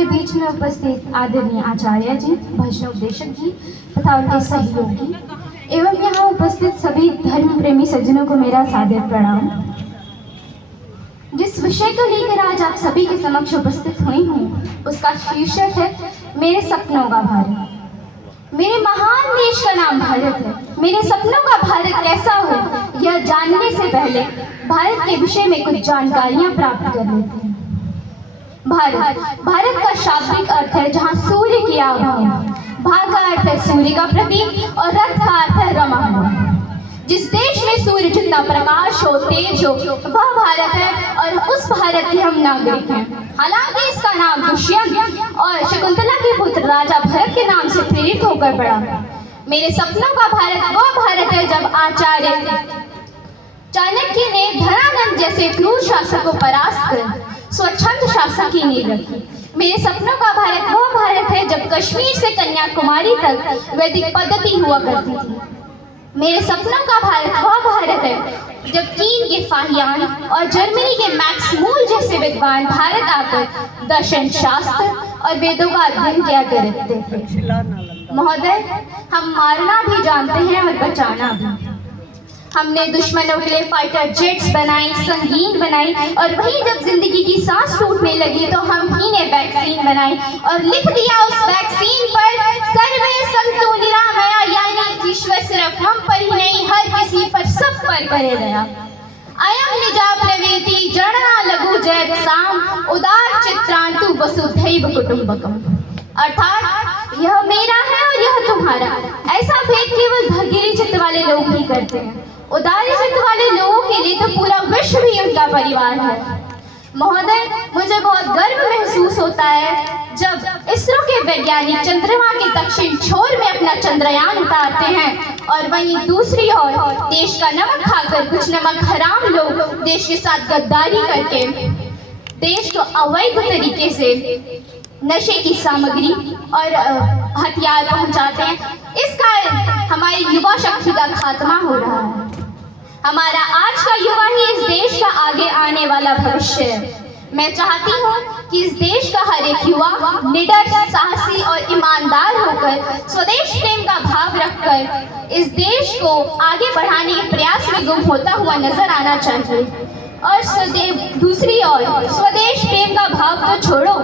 हमारे बीच में उपस्थित आदरणीय आचार्य जी, भजनोपदेशक जी तथा उनके सहयोगी एवं यहाँ उपस्थित सभी धर्म प्रेमी सज्जनों को मेरा सादर प्रणाम। जिस विषय को लेकर आज आप सभी के समक्ष उपस्थित हुई हूँ उसका शीर्षक है मेरे सपनों का भारत। मेरे महान देश का नाम भारत है। मेरे सपनों का भारत कैसा हो यह जानने से पहले भारत के विषय में कुछ जानकारियां प्राप्त कर लेते हैं। भारत का शाब्दिक अर्थ है जहाँ सूर्य की आभा हो। भाग का अर्थ है सूर्य का प्रतीक और रथ का अर्थ है रमा हुआ। जिस देश में सूर्य जितना प्रकाश हो, तेज हो, वह भारत है और उस भारत के हम नागरिक हैं। हालांकि इसका नाम दुष्यंत और शकुंतला के पुत्र राजा भरत के नाम से प्रेरित होकर पड़ा। मेरे सपनों का भारत वह भारत है जब आचार्य चाणक्य ने धनानंद जैसे क्रूर शासक को परास्त कर स्वच्छंद शासन की नींव रखी। मेरे सपनों का भारत वह भारत है जब कश्मीर से कन्याकुमारी तक वैदिक पद्धति हुआ करती थी। मेरे सपनों का भारत वह भारत है जब चीन के फाहियान और जर्मनी के मैक्स मूल जैसे विद्वान भारत आकर दर्शन, शास्त्र और वेदों का अध्ययन किया करते थे। महोदय, हम मारना भी जानते हैं और बचाना भी। हमने दुश्मनों के लिए फाइटर जेट्स बनाई, संगीन बनाई और वहीं जब जिंदगी की सांस टूटने लगी तो हम ही ने वैक्सीन बनाई और लिख दिया उस वैक्सीन पर सर्वे संतु निरामया, यानी ईश्वर सिर्फ हम पर ही नहीं हर किसी पर, सब पर करे दया। अयम निजा प्लवेति जड़ना लघु जयत साम उदार चित्रांतु वसुधैव कुटुंबकम। अर्थात यह मेरा है और यह तुम्हारा। ऐसा भेद केवल भगीरथ चित्त वाले लोग ही करते हैं। उदारी चित्त वाले लोगों के लिए तो पूरा विश्व भी उनका परिवार है। महोदय, मुझे बहुत गर्व महसूस होता है जब इसरो के वैज्ञानिक चंद्रमा के दक्षिण छोर में अपना चंद्रयान उतारते हैं और वहीं दूसरी ओर देश का नमक खाकर कुछ नमक हराम लोग देश के साथ गद्दारी करके देश को अवैध तरीके से नशे की सामग्री और हथियार पहुंचाते हैं। इस कारण हमारी युवा शक्ति का खात्मा हो रहा है। हमारा आज का युवा ही इस देश का आगे आने वाला भविष्य है। मैं चाहती हूँ कि इस देश का हर एक युवा निडर, साहसी और ईमानदार होकर स्वदेश प्रेम का भाव रखकर इस देश को आगे बढ़ाने के प्रयास में गुम होता हुआ नजर आना चाहिए। और दूसरी ओर स्वदेश प्रेम का भाव तो छोड़ो,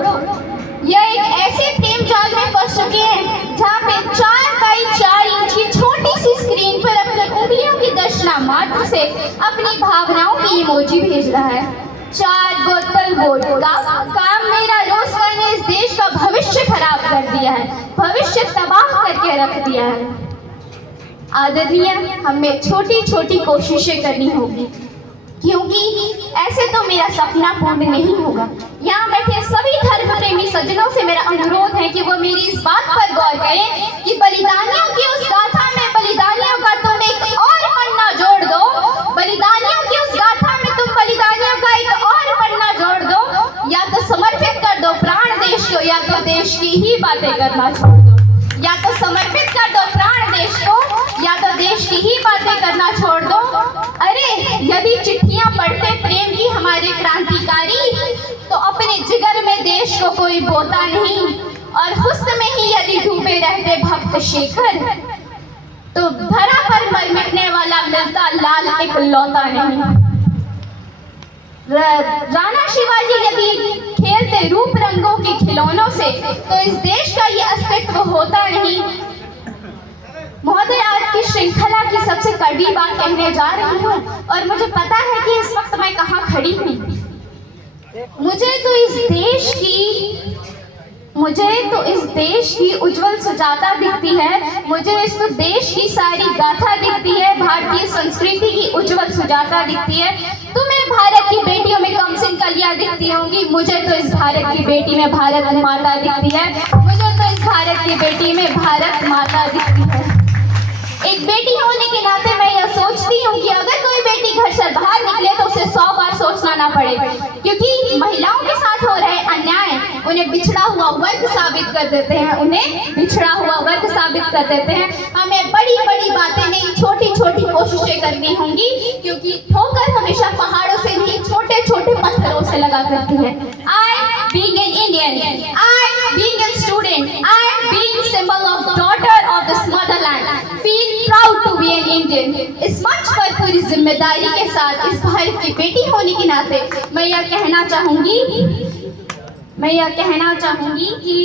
यह एक ऐसे प्रेम जाल में फंस चुके हैं जहाँ पे 4x4 इंच की छोटी सी स्क्रीन पर अपनी उंगलियों की दर्शना मात्र से अपनी भावनाओं की इमोजी भेज रहा है। 4 बोतल वोडका काम मेरा रोज ने इस देश का भविष्य खराब कर दिया है, भविष्य तबाह करके रख दिया है। आदरणीय, हमें छोटी छोटी कोशिशें करनी होगी क्योंकि ऐसे तो मेरा सपना पूर्ण नहीं होगा। यहाँ बैठे सभी धर्म प्रेमी सज्जनों से मेरा अनुरोध है कि वो मेरी इस बात पर गौर करें कि बलिदानियों की उस गाथा में बलिदानियों का तुम एक और पन्ना जोड़ दो। बलिदानियों की उस गाथा में तुम बलिदानियों का एक और पन्ना जोड़ दो। या तो समर्पित कर दो प्राण देश को, या तो देश की ही बातें करना छोड़ दो। या तो समर्पित कर दो प्राण देश को, या तो देश की ही बातें करना छोड़ दो। अरे, यदि चिट्ठियां पढ़ते प्रेम की हमारे क्रांतिकारी तो अपने जिगर में देश को कोई बोता नहीं, और हुस्न में ही यदि डूबे रहते भक्त शेखर तो धरा पर मर मिटने वाला मिलता लाल एक लौता नहीं। राणा शिवाजी यदि खेलते रूप रंगों के खिलौनों से तो इस देश का ये अस्तित्व होता नहीं। महोदय, आज की श्रृंखला की सबसे कड़वी बात कहने जा रही हूँ और मुझे पता है कि इस वक्त मैं कहाँ खड़ी हूँ। मुझे तो इस देश की उज्जवल सुजाता दिखती है। मुझे इस देश की सारी गाथा दिखती है, भारतीय संस्कृति की उज्जवल सुजाता दिखती है। तुम्हें भारत की बेटियों में कमसिन कलियां दिखती होंगी, मुझे तो इस भारत की बेटी में भारत माता दिखती है। मुझे तो इस भारत की बेटी में भारत माता दिखती है। एक बेटी होने के नाते मैं यह सोचती हूँ कि अगर कोई बेटी घर से बाहर निकले तो उसे 100 बार सोचना ना पड़े, क्योंकि महिलाओं के साथ हो रहे अन्याय उन्हें बिछड़ा हुआ वर्ग साबित कर देते हैं, उन्हें बिछड़ा हुआ वर्ग साबित कर देते हैं। हमें बड़ी बड़ी बातें नहीं, छोटी छोटी कोशिशें करनी होंगी, क्योंकि ठोकर हमेशा पहाड़ों से नहीं छोटे छोटे पत्थरों से लगा करती है। I being an Indian, I Indian, इस मंच पर पूरी जिम्मेदारी के साथ इस भारत की बेटी होने के नाते मैं यह कहना चाहूंगी कि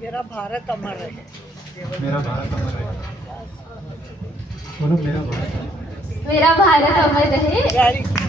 मेरा भारत अमर रहे। मेरा भारत अमर रहे। बोलो मेरा भारत मेरा भारत अमर रहे।